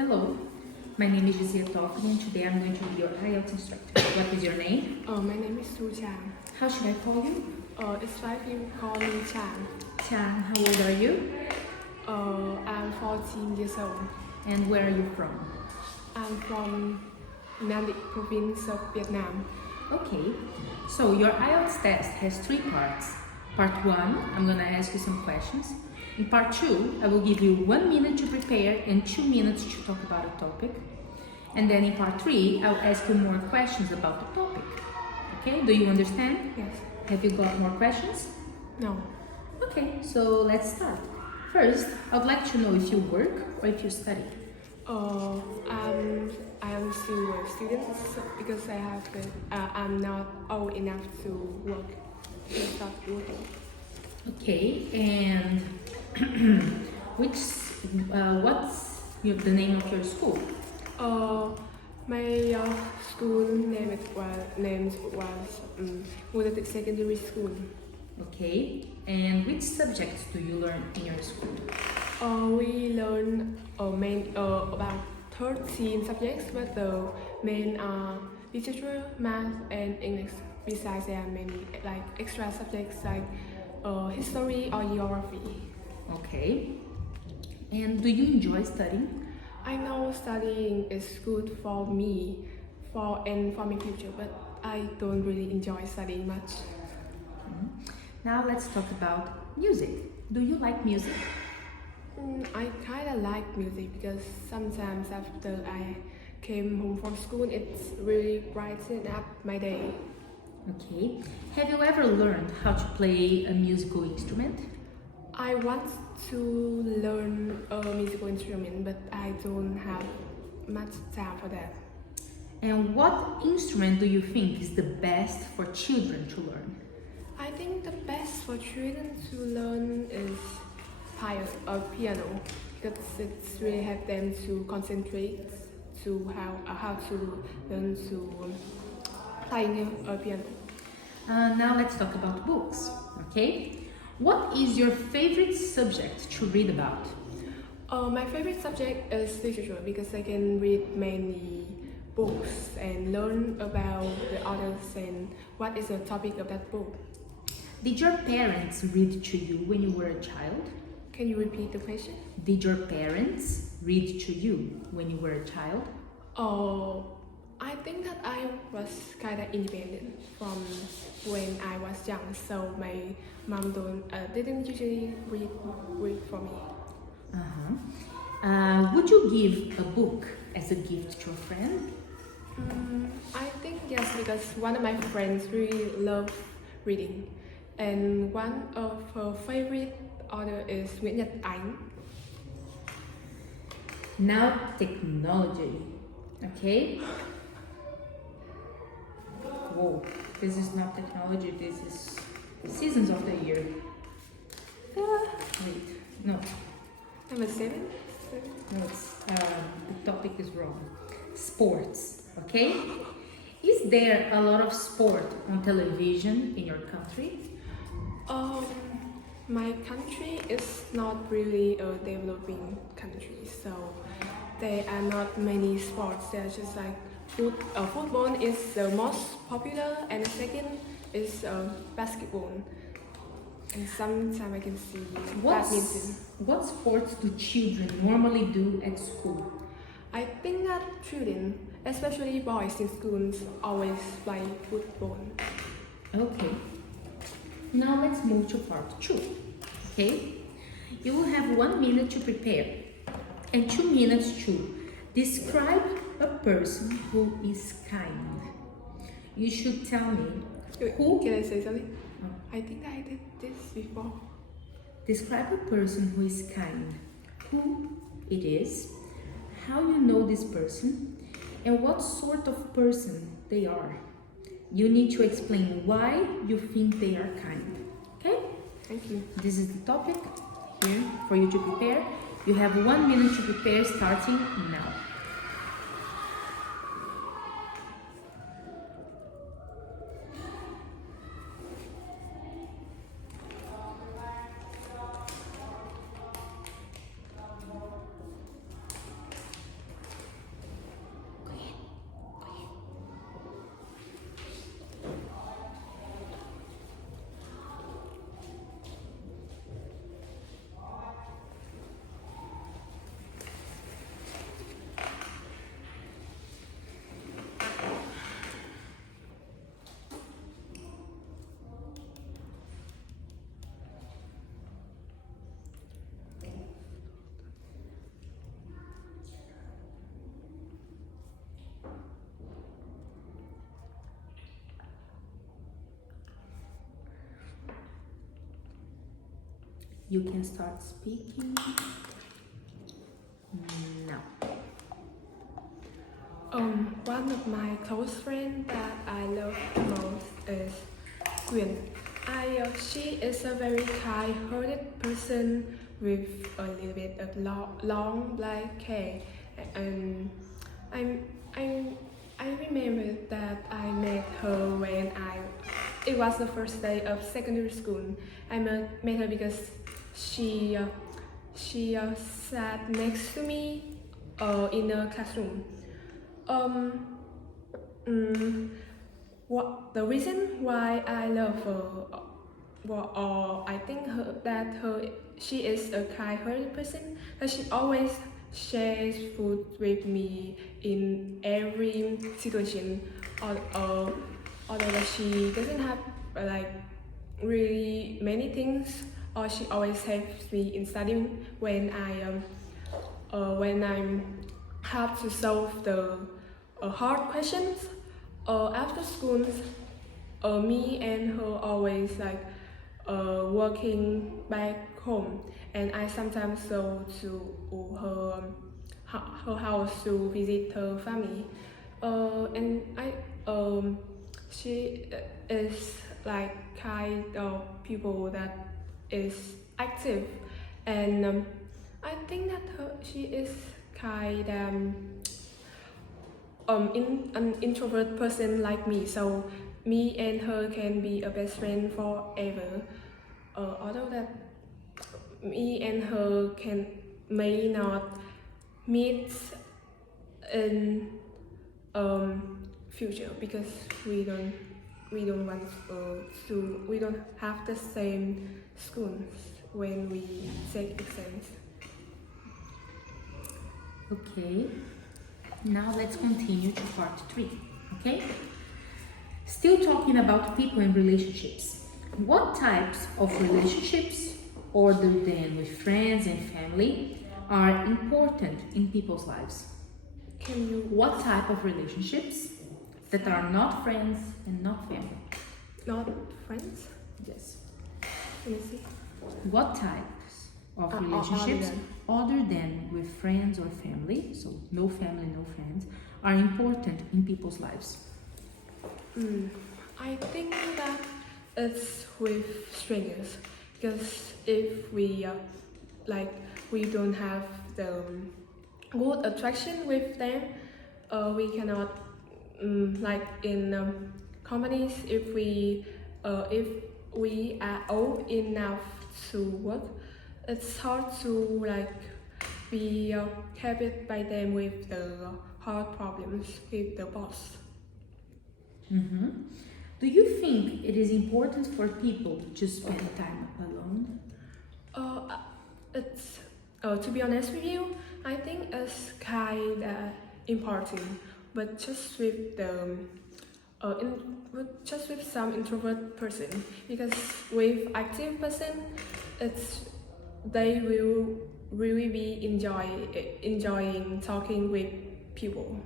Hello, my name is Gisele Toffoli and today I'm going to be your IELTS instructor. What is your name? My name is Trang. How should I call you? It's fine if you call me Trang. Trang, how old are you? I'm 14 years old. And where are you from? I'm from Nam Định province of Vietnam. Okay, so your IELTS test has three parts. Part 1, I'm going to ask you some questions. In part 2, I will give you 1 minute to prepare and 2 minutes to talk about a topic. And then in part 3, I'll ask you more questions about the topic. Okay, do you understand? Yes. Have you got more questions? No. Okay, so let's start. First, I'd like to know if you work or if you study. I am still a student because I'm not old enough to work. To start working. Okay, and what's the name of your school? My school name was Modern Secondary School. Okay, and which subjects do you learn in your school? We learn about 13 subjects, but the main are literature, math, and English. Besides, there are many like extra subjects like history or geography. Okay, and do you enjoy studying? I know studying is good for me, for my future, but I don't really enjoy studying much. Now let's talk about music. Do you like music? I kind of like music because sometimes after I came home from school, it's really brighten up my day. Okay. Have you ever learned how to play a musical instrument? I want to learn a musical instrument, but I don't have much time for that. And what instrument do you think is the best for children to learn? I think the best for children to learn is piano because it's really help them to concentrate to how to learn to playing a piano. Now let's talk about books, okay? What is your favorite subject to read about? My favorite subject is literature because I can read many books and learn about the authors and what is the topic of that book. Did your parents read to you when you were a child? Can you repeat the question? Did your parents read to you when you were a child? I think that I was kind of independent from when I was young, so my mom didn't usually read for me. Would you give a book as a gift to a friend? I think yes, because one of my friends really loves reading, and one of her favorite author is Nguyễn Nhật Ánh. Now technology, okay? Whoa, this is not technology, this is seasons of the year. Wait, no, Number 7? no, the topic is wrong. Sports, okay? Is there a lot of sport on television in your country? My country is not really a developing country, so there are not many sports. There are just like football is the most popular, and the second is basketball. And sometimes I can see badminton. What sports do children normally do at school? I think that children, especially boys in schools, always play football. Okay. Now let's move to part 2. Okay? You will have 1 minute to prepare and 2 minutes to describe a person who is kind. You should tell me who. Can I say something? Oh. I think I did this before. Describe a person who is kind. Who it is, how you know this person, and what sort of person they are. You need to explain why you think they are kind. Okay? Thank you. This is the topic here for you to prepare. You have 1 minute to prepare starting now. you can start speaking now. One of my close friends that I love the most is Gwen. She is a very kind-hearted person with a little bit of long black hair, and I remember that I met her when it was the first day of secondary school. I met her because she sat next to me in the classroom. What the reason why I love her, I think she is a kind-hearted person. But she always shares food with me in every situation. Although she doesn't have like really many things, or she always helps me in studying when I'm have to solve the hard questions. After school, me and her always like working back home, and I sometimes go to her house to visit her family. She is like kind of people that is active, and I think that she is kind an introvert person like me, so me and her can be a best friend forever. Although that me and her may not meet in future because we don't have the same schools when we take exams. Okay, now let's continue to part 3. Okay, still talking about people and relationships. What types of relationships, other than with friends and family, are important in people's lives? What type of relationships that are not friends and not family? Not friends? Yes. Let me see. What types of relationships, other than with friends or family, so no family, no friends, are important in people's lives? I think that it's with strangers, because if we we don't have the good attraction with them, we cannot like in companies, if we are old enough to work, it's hard to like be helped by them with the hard problems with the boss. Do you think it is important for people to spend time alone? It's to be honest with you, I think it's kind of important, but just with the just with some introvert person, because with active person, they will really be enjoying talking with people.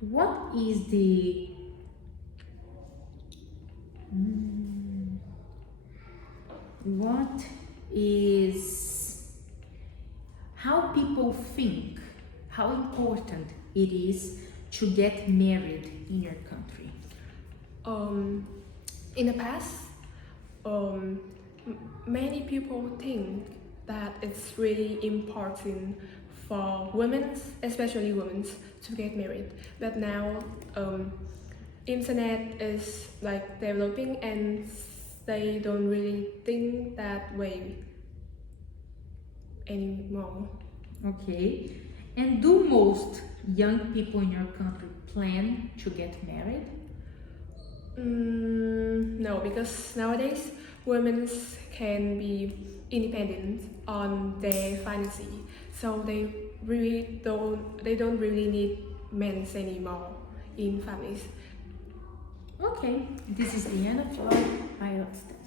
What is the how people think, how important it is to get married in your country? In the past, many people think that it's really important for women, especially women, to get married. But now, internet is like developing, and they don't really think that way anymore. Okay. And do most young people in your country plan to get married? No, because nowadays women can be independent on their finances, so they don't really need men anymore in families. Okay, this is the end of your IELTS test.